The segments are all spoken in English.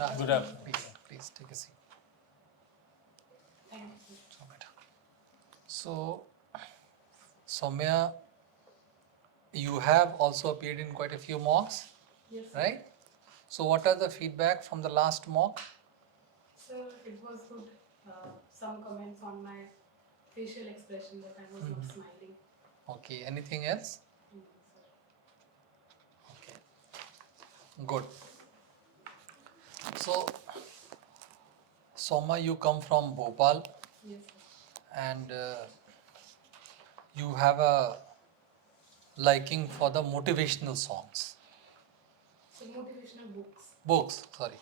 Good afternoon. Please take a seat. Thank you. So, Somya, you have also appeared in quite a few mocks, Yes, sir. right? So, what are the feedback from the last mock? Sir, it was good. Some comments on my facial expression that I was not smiling. Okay, anything else? No, sir. Okay, good. So, Soma, you come from Bhopal Yes, sir. and you have a liking for the motivational songs. So motivational books. Books, sorry.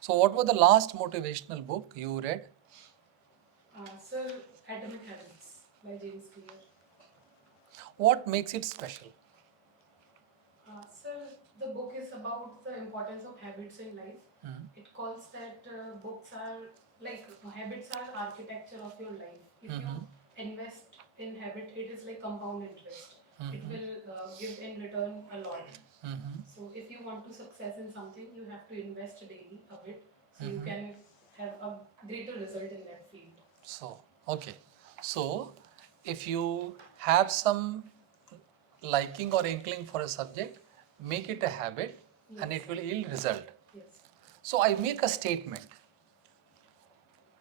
So, what was the last motivational book you read? Sir, Atomic Habits by James Clear. What makes it special? Sir, the book is about the importance of habits in life. It calls that books are like habits are architecture of your life. If you invest in habit, it is like compound interest. It will give in return a lot. So if you want to success in something, you have to invest daily a bit, so you can have a greater result in that field. So, okay. So, if you have some liking or inkling for a subject, make it a habit and Yes. it will yield result. Yes. So, I make a statement.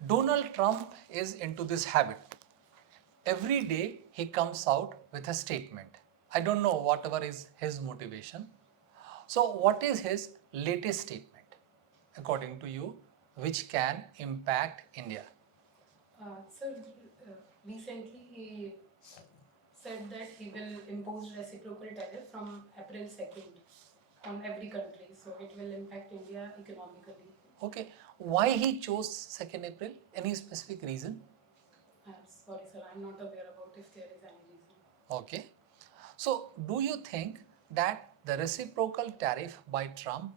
Donald Trump is into this habit. Every day he comes out with a statement. I don't know whatever is his motivation. So, what is his latest statement, according to you, which can impact India? Sir, recently he said that he will impose reciprocal tariff from April 2nd on every country. So it will impact India economically. Okay, why he chose 2nd April? Any specific reason? Sorry, sir, I'm not aware about if there is any reason. Okay, so do you think that the reciprocal tariff by Trump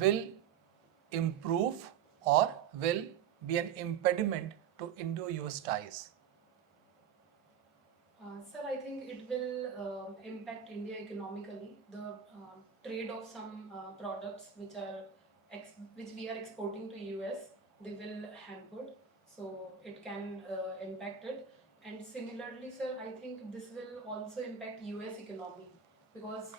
will improve or will be an impediment to Indo-US ties? Sir, I think it will impact India economically. The trade of some products which we are exporting to US, they will hampered. So it can impact it. And similarly, sir, I think this will also impact US economy, because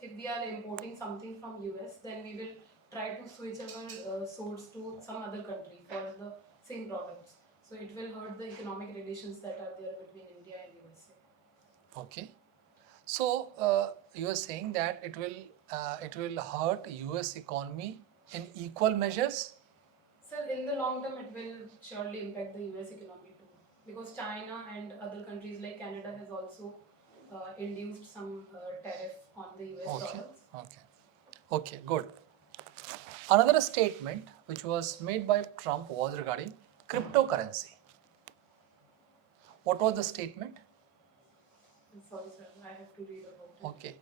if we are importing something from US, then we will try to switch our source to some other country for the same products. So it will hurt the economic relations that are there between India and USA. Okay, so you are saying that it will hurt US economy in equal measures? Sir, in the long term, it will surely impact the US economy too, because China and other countries like Canada has also induced some tariff on the US Okay, products. okay, good. Another statement which was made by Trump was regarding cryptocurrency. What was the statement? I'm sorry, sir, I have to read about it. Okay.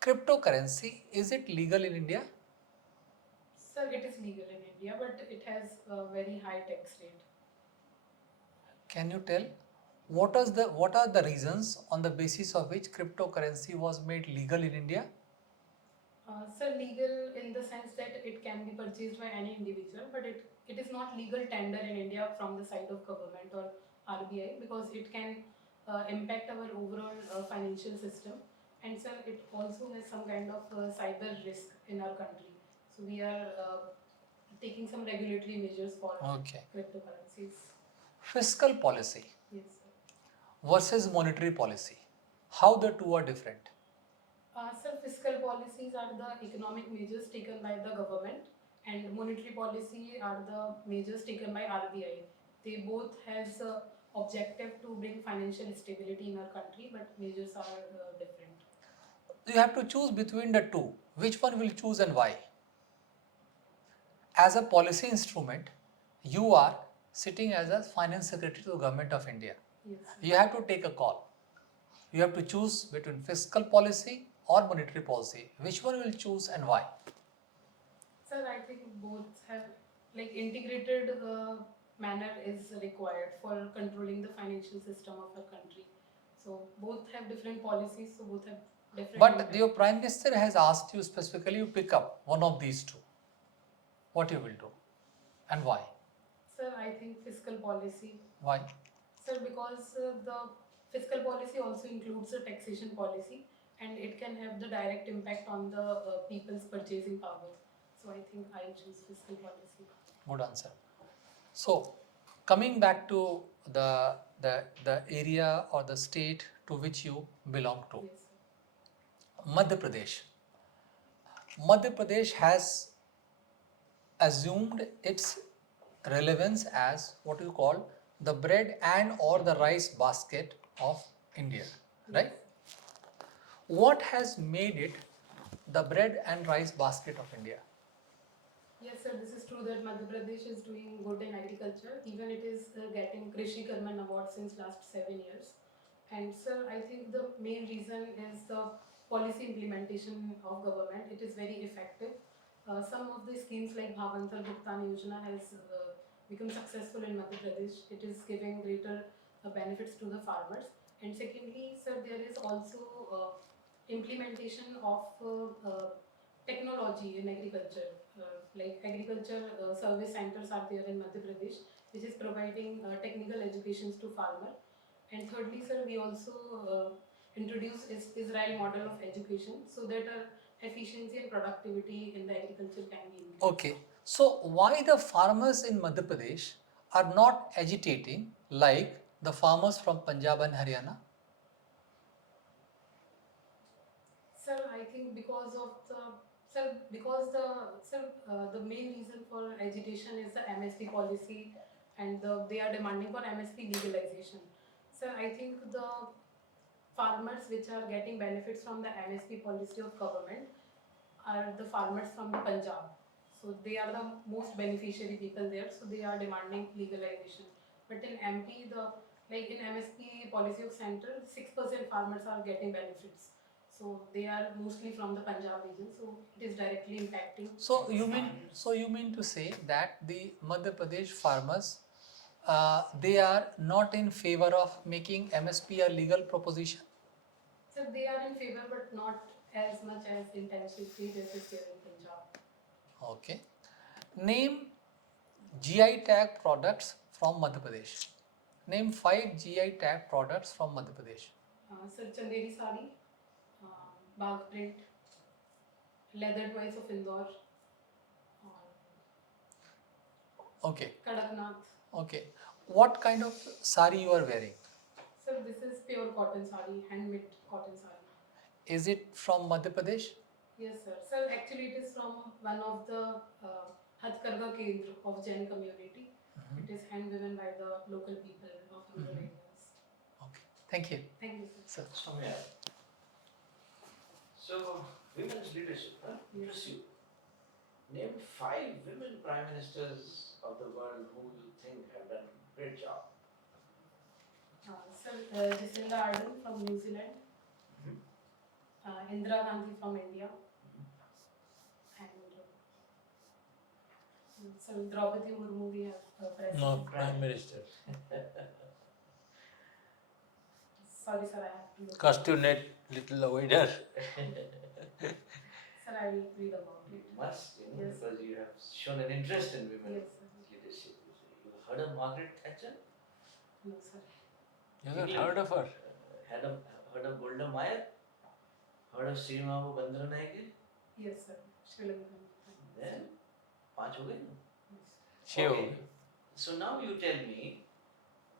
Cryptocurrency, is it legal in India? Sir, it is legal in India, but it has a very high tax rate. Can you tell what are the reasons on the basis of which cryptocurrency was made legal in India? Sir, legal in the sense that it can be purchased by any individual, but it is not legal tender in India from the side of government or RBI, because it can impact our overall financial system. And sir, it also has some kind of cyber risk in our country. So we are taking some regulatory measures for Okay. cryptocurrencies. Fiscal policy Yes, sir. versus monetary policy. How the two are different? Sir, fiscal policies are the economic measures taken by the government, and monetary policy are the measures taken by RBI. They both has objective to bring financial stability in our country, but measures are different. You have to choose between the two. Which one will you choose and why? As a policy instrument, you are sitting as a finance secretary to the government of India. Yes, sir. You have to take a call. You have to choose between fiscal policy or monetary policy. Which one will choose and why? Sir, I think both have like integrated manner is required for controlling the financial system of our country. So both have different policies. So both have different. But impact. your prime minister has asked you specifically to pick up one of these two. What you will do and why? Sir, I think fiscal policy. Why? Sir, because the fiscal policy also includes the taxation policy, and it can have the direct impact on the people's purchasing power. So I think I choose fiscal policy. Good answer. So, coming back to the area or the state to which you belong to, Yes, sir. Madhya Pradesh. Madhya Pradesh has assumed its relevance as what you call the bread and or the rice basket of India, right? What has made it the bread and rice basket of India? Yes, sir, this is true that Madhya Pradesh is doing good in agriculture. Even it is getting Krishi Karman award since last 7 years. And sir, I think the main reason is the policy implementation of government. It is very effective. Some of the schemes like Bhavantar Bhugtan Yojana has become successful in Madhya Pradesh. It is giving greater benefits to the farmers. And secondly, sir, there is also implementation of technology in agriculture. Like agriculture service centers are there in Madhya Pradesh, which is providing technical educations to farmer. And thirdly, sir, we also introduce Israel model of education so that efficiency and productivity in the agriculture can be increased. Okay, so why the farmers in Madhya Pradesh are not agitating like the farmers from Punjab and Haryana? Sir, I think because of the sir because the main reason for agitation is the MSP policy, and they are demanding for MSP legalization. Sir, I think the farmers which are getting benefits from the MSP policy of government are the farmers from the Punjab. So they are the most beneficiary people there. So they are demanding legalization. But in MP, like in MSP policy of center, 6% farmers are getting benefits. So they are mostly from the Punjab region. So it is directly impacting. So you mean to say that the Madhya Pradesh farmers they are not in favor of making MSP a legal proposition? So they are in favor, but not as much as intensively as is there in Punjab. Okay. Name GI tag products from Madhya Pradesh. Name 5 GI tag products from Madhya Pradesh. Sir, Chanderi sari, Bagh print, leather toys of Indore, Okay. Kadaknath. Okay. What kind of sari you are wearing? Sir, this is pure cotton sari, handmade cotton sari. Is it from Madhya Pradesh? Yes, sir. Sir, actually it is from one of the Hatkarga Kendra of Jain community. It is hand woven by the local people of Indore areas. Okay. Thank you. Thank you, sir. Sir. Somya. So, women's leadership, huh? Interests you. Name 5 women prime ministers of the world who you think have done a great job. Sir, Jacinda Ardern from New Zealand, Indira Gandhi from India, and Sir Draupadi Murmu we have president. No, Prime Minister. Sorry, sir, I have to look. Cast your net little wider. Sir, I will read about it. You must, Yes. because you have shown an interest in women Yes, sir. leadership. You heard of Margaret Thatcher? No, sir. You have heard of her? Heard of Golda Meir? Heard of Srimabu Bandaranaike? Yes, sir. Sri Lankan. Then, 5 हो गए ना? Yes. She Okay. So now you tell me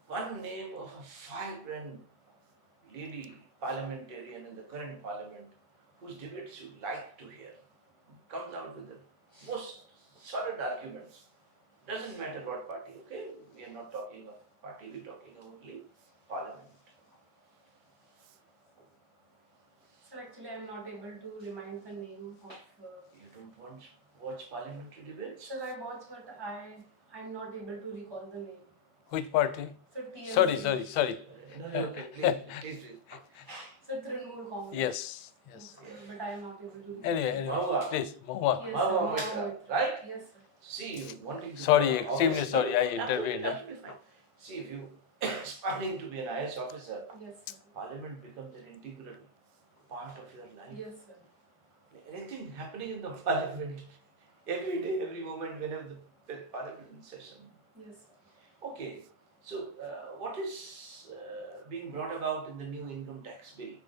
one name of a vibrant lady parliamentarian in the current parliament whose debates you like to hear. Comes out with the most solid arguments. Doesn't matter what party, okay? We are not talking of party, we are talking of only parliament. Sir, actually, I am not able to remind the name of. You don't watch parliamentary debates? Sir, I watch, but I'm not able to recall the name. Which party? Sir, TLC. Sorry. No, okay, please. Sir, Trinamool Congress. Yes. Okay, but I am not able to recall. Anyway, Mahua. please, Mahua. Yes, Mahua sir. Mohita, Mohit. right? Yes, sir. See, you wanting to Sorry, be an extremely officer- sorry, I intervened. Absolutely fine. See, if you aspiring to be an IAS officer, Yes, sir. parliament becomes an integral part of your life. Yes, sir. Anything happening in the parliament every day, every moment, whenever the parliament is in session. Yes. Okay, so what is being brought about in the new income tax bill?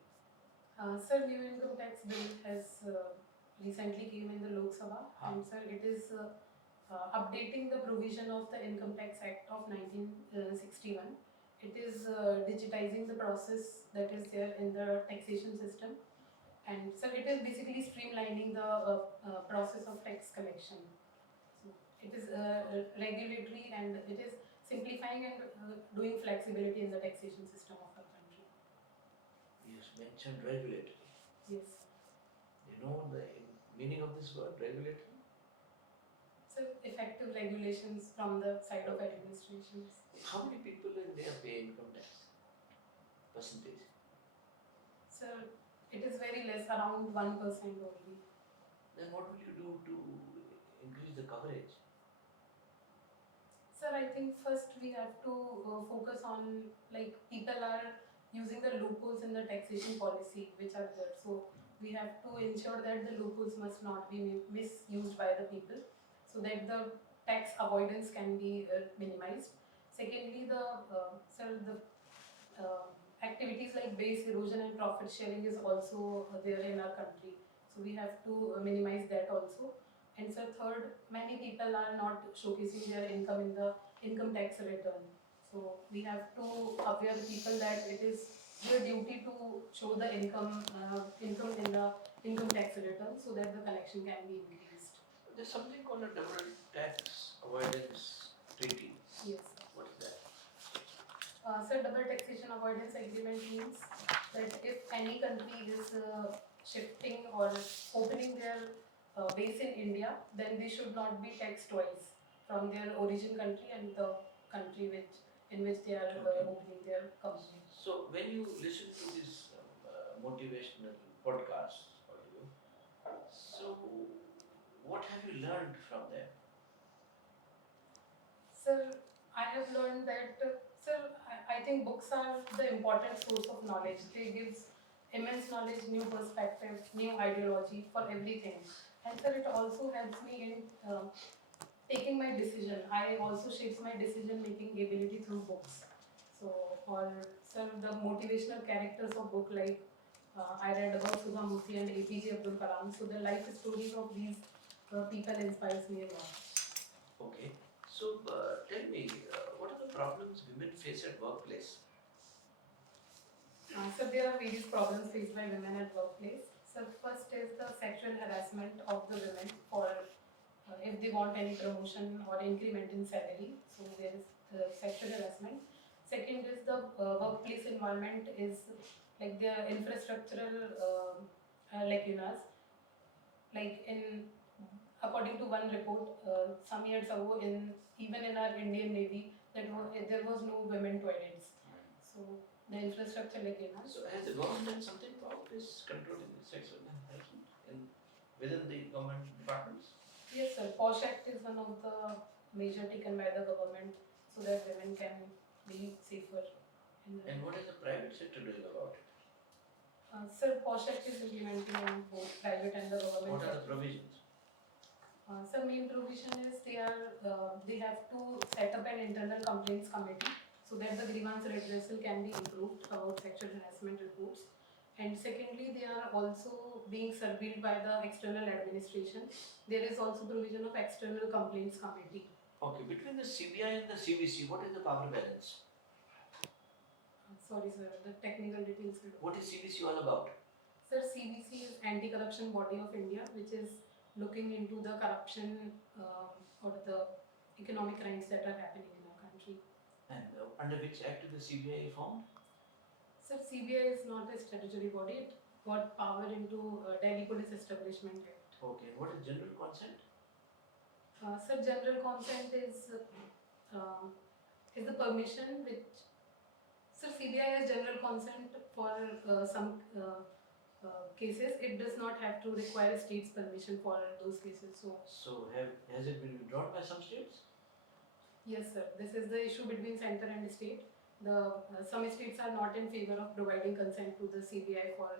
Sir, new income tax bill has recently came in the Lok Sabha, and sir, it is updating the provision of the Income Tax Act of 1961. It is digitizing the process that is there in the taxation system, and sir, it is basically streamlining the process of tax collection. So it is regulatory, and it is simplifying and doing flexibility in the taxation system of our country. You mentioned regulatory. Yes. You know the meaning of this word, regulatory? So effective regulations from the side of administrations. How many people in India pay income tax? Percentage? So it is very less, around 1% only. Then what will you do to increase the coverage? Sir, I think first we have to focus on, like, people are using the loopholes in the taxation policy which are there. So we have to ensure that the loopholes must not be misused by the people, so that the tax avoidance can be minimized. Secondly, the activities like base erosion and profit sharing is also there in our country. So we have to minimize that also. And so third, many people are not showcasing their income in the income tax return. So we have to aware people that it is their duty to show the income in the income tax return, so that the collection can be increased. There's something called a double tax avoidance treaty. Yes. What is that? So double taxation avoidance agreement means that if any country is shifting or opening their base in India, then they should not be taxed twice from their origin country and the country in which they are opening their company. So when you listen to this motivational podcast audio, so what have you learned from them? Sir, I have learned that, I think books are the important source of knowledge. They give immense knowledge, new perspective, new ideology for everything. And sir, it also helps me in taking my decision. I also shapes my decision making ability through books. So, or sir, the motivational characters of book, like I read about Subhamurthy and APJ Abdul Kalam. So the life stories of these people inspires me a lot. Okay. So tell me, what are the problems women face at workplace? So there are various problems faced by women at workplace. So first is the sexual harassment of the women for if they want any promotion or increment in salary. So there is sexual harassment. Second is the workplace environment is like their infrastructural like in according to one report some years ago, even in our Indian Navy, there was no women toilets. So the infrastructure lacunas. So has the government done something about this controlling the sexual harassment within the government departments? Yes, sir. POSH Act is one of the measure taken by the government so that women can be safer. And what is the private sector doing about it? Sir, POSH Act is implementing in both private and the government. What are the provisions? Sir, main provision is they have to set up an internal complaints committee so that the grievance redressal can be improved about sexual harassment reports. And secondly, they are also being surveyed by the external administration. There is also provision of external complaints committee. Okay, between the CBI and the CVC, what is the power balance? Sorry, sir, the technical details. What is CVC all about? Sir, CVC is Anti-Corruption Body of India, which is looking into the corruption or the economic crimes that are happening in our country. And under which act is the CBI formed? Sir, CBI is not a statutory body. It got power into Delhi Police Establishment Act. Okay, what is general consent? Sir, general consent is the permission which. Sir, CBI has general consent for some cases. It does not have to require state's permission for those cases. So has it been withdrawn by some states? Yes, sir. This is the issue between center and state. Some states are not in favor of providing consent to the CBI for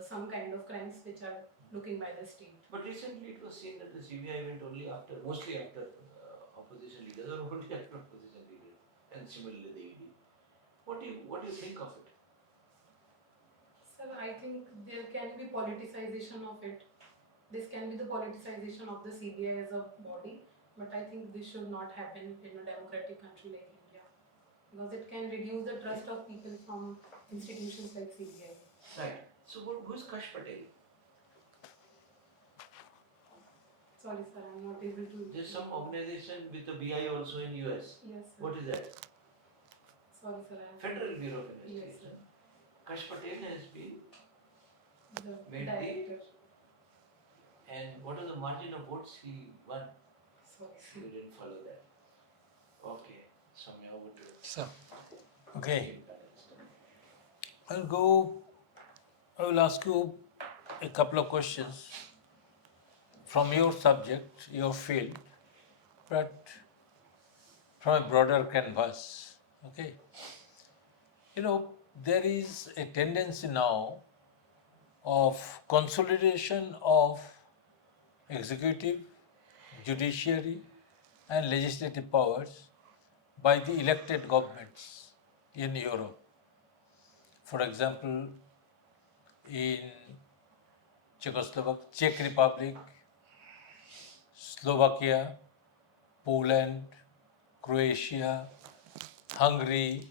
some kind of crimes which are looking by the state. But recently it was seen that the CBI went mostly after opposition leaders or only after opposition leaders, and similarly the ED. What do you think of it? Sir, I think there can be politicization of it. This can be the politicization of the CBI as a body, but I think this should not happen in a democratic country like India, because it can reduce the trust of people from institutions like CBI. Right. So who's Kash Patel? Sorry, sir, I'm not able to. There's some organization with a BI also in US. Yes, sir. What is that? Sorry, sir. Federal Bureau of Yes, Investigation. sir. Kash Patel has been, The Made the- director. and what was the margin of votes he won? Sorry, sir. You didn't follow that. Okay, Somya, over to you. So, okay, I will ask you a couple of questions from your subject, your field, but from a broader canvas, okay? You know, there is a tendency now of consolidation of executive, judiciary, and legislative powers by the elected governments in Europe. For example, in Czech Republic, Slovakia, Poland, Croatia, Hungary.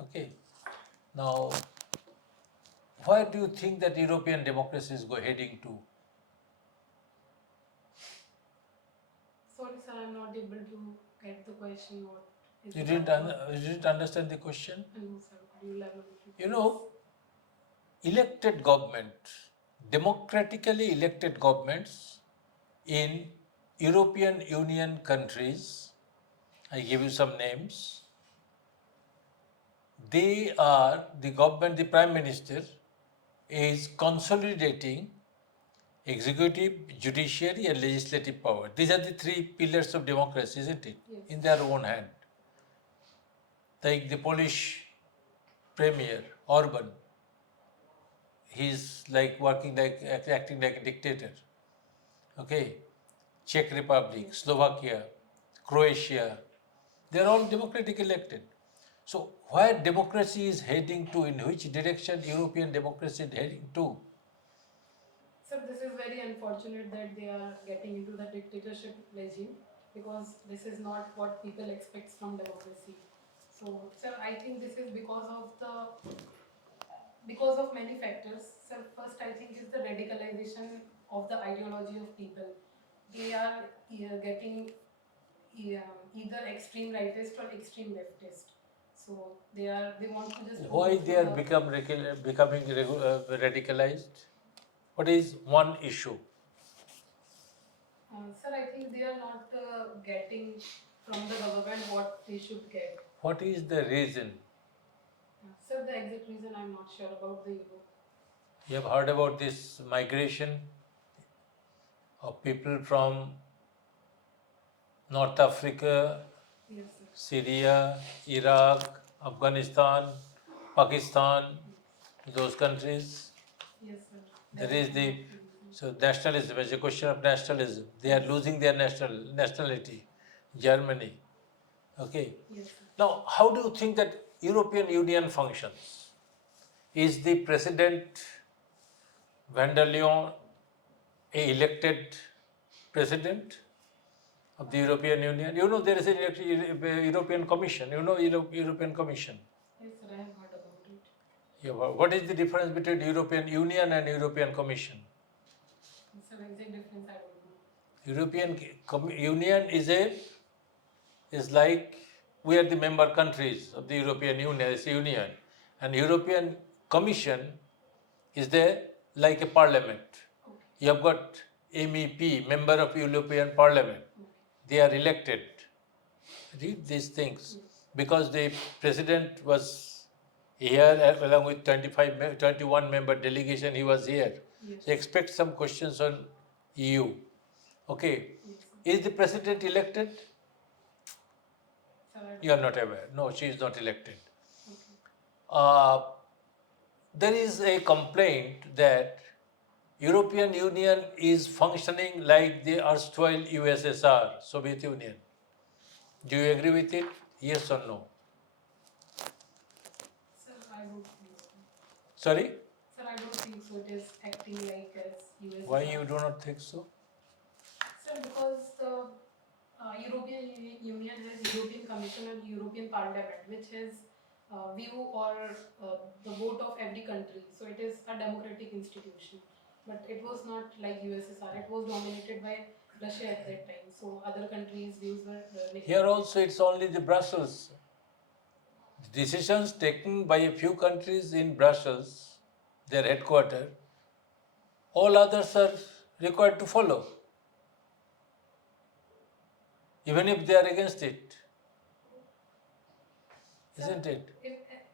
Okay. Now, where do you think that European democracy is heading to? Sorry, sir, I'm not able to get the question. What is You it didn't, about? you didn't understand the question? No, sir. Could you elaborate? You know, elected government, democratically elected governments in European Union countries, I give you some names, they are, the government, the Prime Minister is consolidating executive, judiciary and legislative power. These are the three pillars of democracy, isn't it? Yes. In their own hand. Like the Polish Premier, Orban, he's like acting like a dictator. Okay? Czech Republic, Slovakia, Croatia, they're all democratically elected. So where democracy is heading to, in which direction European democracy is heading to? Sir, this is very unfortunate that they are getting into the dictatorship regime, because this is not what people expect from democracy. So, sir, I think this is because of many factors. Sir, first I think is the radicalization of the ideology of people. They are getting either extreme rightist or extreme leftist. So they want to just Why go they for are becoming radicalized? What is one issue? Sir, I think they are not getting from the government what they should get. What is the reason? Sir, the exact reason I'm not sure about the Europe. You have heard about this migration of people from North Africa, Yes, sir. Syria, Iraq, Afghanistan, Pakistan, those countries. Yes, sir. There is so nationalism is a question of nationalism. They are losing their nationality. Germany. Okay. Yes, sir. Now, how do you think that European Union functions? Is the President Van der Leyen a elected president of the European Union? You know there is a European Commission. You know European Commission. Yes, sir, I have heard about it. Yeah, what is the difference between European Union and European Commission? Sir, exact difference I don't know. European Union is like we are the member countries of the European Union, it's a union, and European Commission is there like a parliament. Okay. You have got MEP, member of European Parliament. Okay. They are elected. Read these things because the president was here along with 21 member delegation. He was here. Yes. So expect some questions on EU. Okay. Yes, sir. Is the president elected? Sir, You are not aware. No, she is not elected. okay. There is a complaint that European Union is functioning like the erstwhile USSR, Soviet Union. Do you agree with it? Yes or no? Sir, I don't think so. Sorry? Sir, I don't think so. It is acting like as USSR. Why you do not think so? Sir, because the European Union has European Commission and European Parliament, which has view or the vote of every country. So it is a democratic institution. But it was not like USSR. It was dominated by Russia at that time. So other countries' views were Here also it's only the Brussels. Decisions taken by a few countries in Brussels, their headquarters, all others are required to follow, even if they are against it. Sir, Isn't it?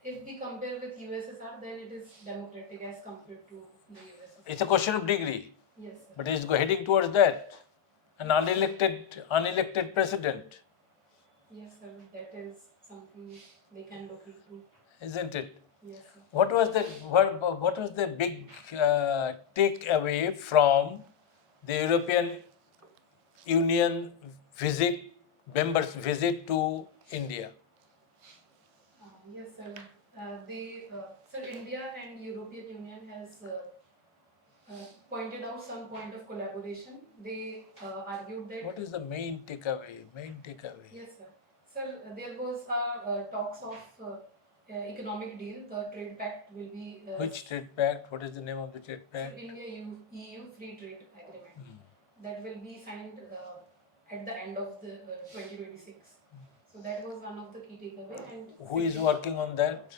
if we compare with USSR, then it is democratic as compared to the USSR. It's a question of degree, Yes, sir. but it's heading towards that. An unelected president, Yes, sir. That is something they can look into. isn't it? Yes, sir. What was the big takeaway from the European Union members' visit to India? Yes, sir. Sir, India and European Union has pointed out some point of collaboration. They argued that. What is the main takeaway? Yes, sir. Sir, there was talks of economic deal. The trade pact will be. Which trade pact? What is the name of the trade pact? India-EU free trade agreement that will be signed at the end of the 2026. So that was one of the key takeaway. And Who is working on that?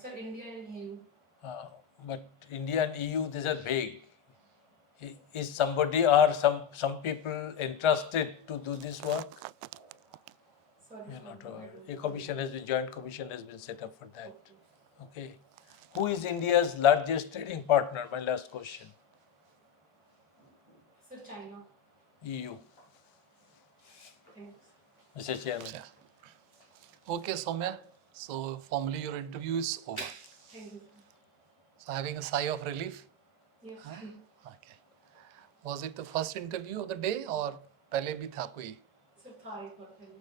Sir, India and EU. But India and EU, these are vague. Is somebody or some people entrusted to do this work? Sorry, You're sir, not I aware. don't- Joint commission has been set up for that. Okay. Who is India's largest trading partner? My last question. Sir, China. EU. Thanks. Mr. Chairman. Yeah. Okay, Somya. So formally your interview is over. Thank you. So having a sigh of relief. Yes. Okay. Was it the first interview of the day or पहले भी था कोई? Sir, Thai for me.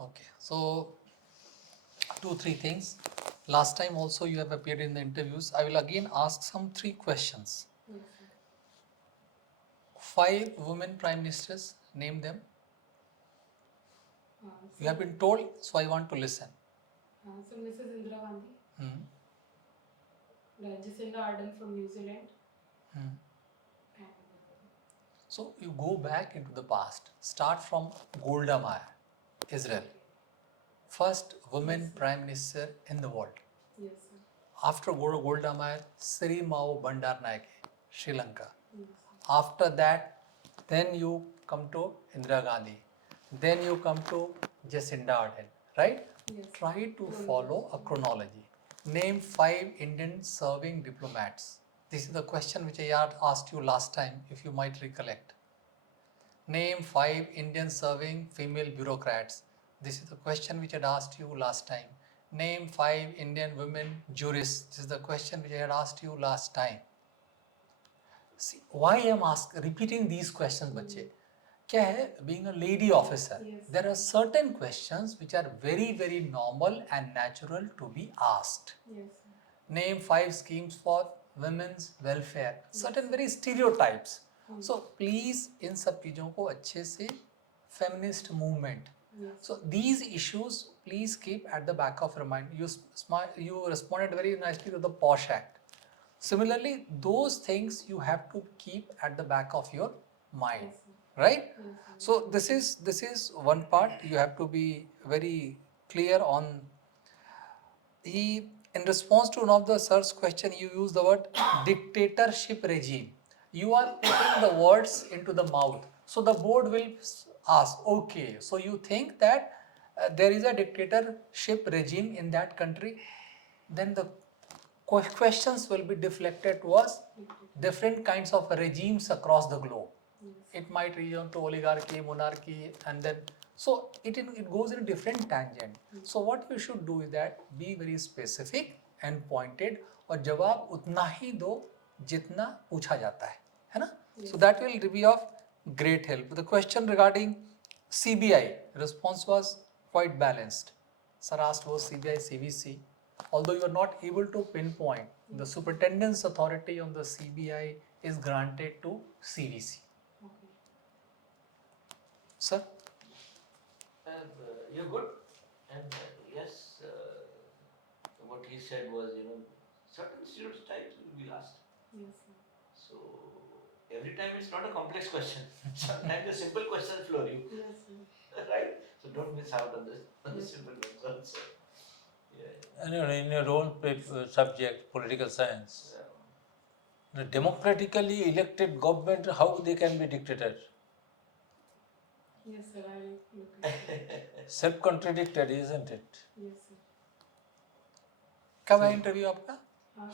Okay. So 2-3 things. Last time also you have appeared in the interviews. I will again ask some 3 questions. Yes, sir. 5 women prime ministers. Name them. You Sir, have been told, so I want to listen. so Mrs. Indira Gandhi, Hmm. Jacinda Ardern from New Zealand, Hmm. and So you go back into the past. Start from Golda Meir, Israel. First woman Yes, sir. prime minister in the world. yes, sir. After Golda Meir, Sri Mao Bandaranaike, Sri Lanka. Yes, sir. After that, then you come to Indira Gandhi. Then you come to Jacinda Ardern, right? Yes. Try to follow a chronology. Name 5 Indian serving diplomats. This is the question which I had asked you last time, if you might recollect. Name 5 Indian serving female bureaucrats. This is the question which I had asked you last time. Name 5 Indian women jurists. This is the question which I had asked you last time. See, why I am repeating these questions, बच्चे? क्या है? Being a lady officer, Yes. there are certain questions which are very, very normal and natural to be asked. Yes, sir. Name 5 schemes for women's welfare. Certain very stereotypes. So please इन सब चीजों को अच्छे से feminist movement. Yes. So these issues please keep at the back of your mind. You responded very nicely to the POSH Act. Similarly, those things you have to keep at the back of your mind, Yes, sir. right? Yes, sir. So this is one part you have to be very clear on. In response to one of the sir's question, you use the word dictatorship regime. You are putting the words into the mouth. So the board will ask, okay, so you think that there is a dictatorship regime in that country? Then the questions will be deflected towards different kinds of regimes across the globe. Yes. It might reach on to oligarchy, monarchy, and then so it goes in a different tangent. So what you should do is that be very specific and pointed, और जवाब उतना ही दो जितना पूछा जाता है ना? Yes. So that will be of great help. The question regarding CBI response was quite balanced. Sir asked was CBI CVC. Although you are not able to pinpoint, the superintendent's authority on the CBI is granted to CVC. Okay. Sir? You're good. And yes, what he said was, certain stereotypes will be asked. Yes, sir. So every time it's not a complex question. Sometimes the simple questions floor you, Yes, sir. right? So don't miss out on the Yes. simple ones also. Yeah. And in your own subject, political science, the democratically elected government, how they can be dictator? Yes, sir. I'll look at it. Self-contradictory, isn't it? Yes, sir. कब है interview आपका?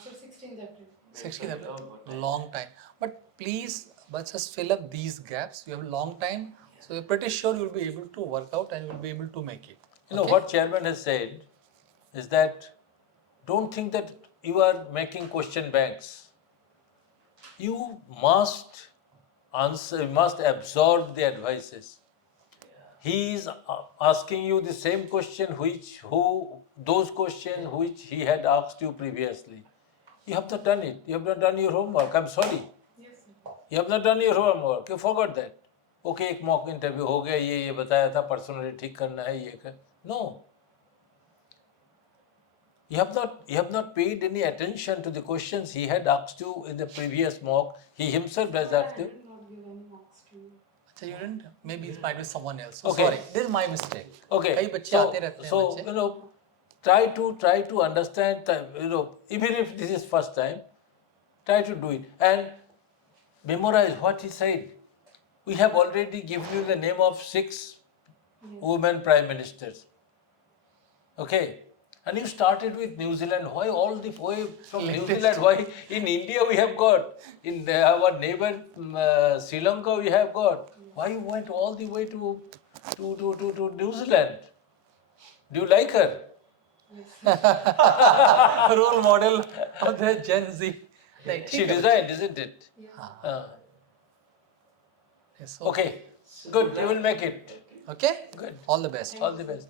So 16th April. 16th April. Long time. But please, but just fill up these gaps. You have a long time, so you're pretty sure you'll be able to work out and you'll be able to make it. You know, what chairman has said is that don't think that you are making question banks. You must answer, you must absorb the advices. He is asking you the same question those questions which he had asked you previously. You have not done it. You have not done your homework. I'm sorry. Yes, sir. You have not done your homework. You forgot that. Okay, एक mock interview हो गया, ये बताया था, personality ठीक करना है, ये कर. No. You have not paid any attention to the questions he had asked you in the previous mock. He himself has Sir, I asked you. did not give any marks to you. अच्छा, you didn't? Maybe it might be someone else. So Okay. sorry, this is my mistake. Okay. कई बच्चे आते रहते हैं So बच्चे. you know, try to understand. Even if this is first time, try to do it and memorize what he said. We have already given you the name of 6 women prime ministers. Okay. And you started with New Zealand. Why all the way from New Zealand? Why in India we have got, in our neighbor Sri Lanka we have got. Why you went all the way to New Zealand? Do you like her? Role model of the Gen Z. Like, She resigned, isn't it? Yeah. Yes, Okay, good. You will make it. Okay? Good. All the best. All the best.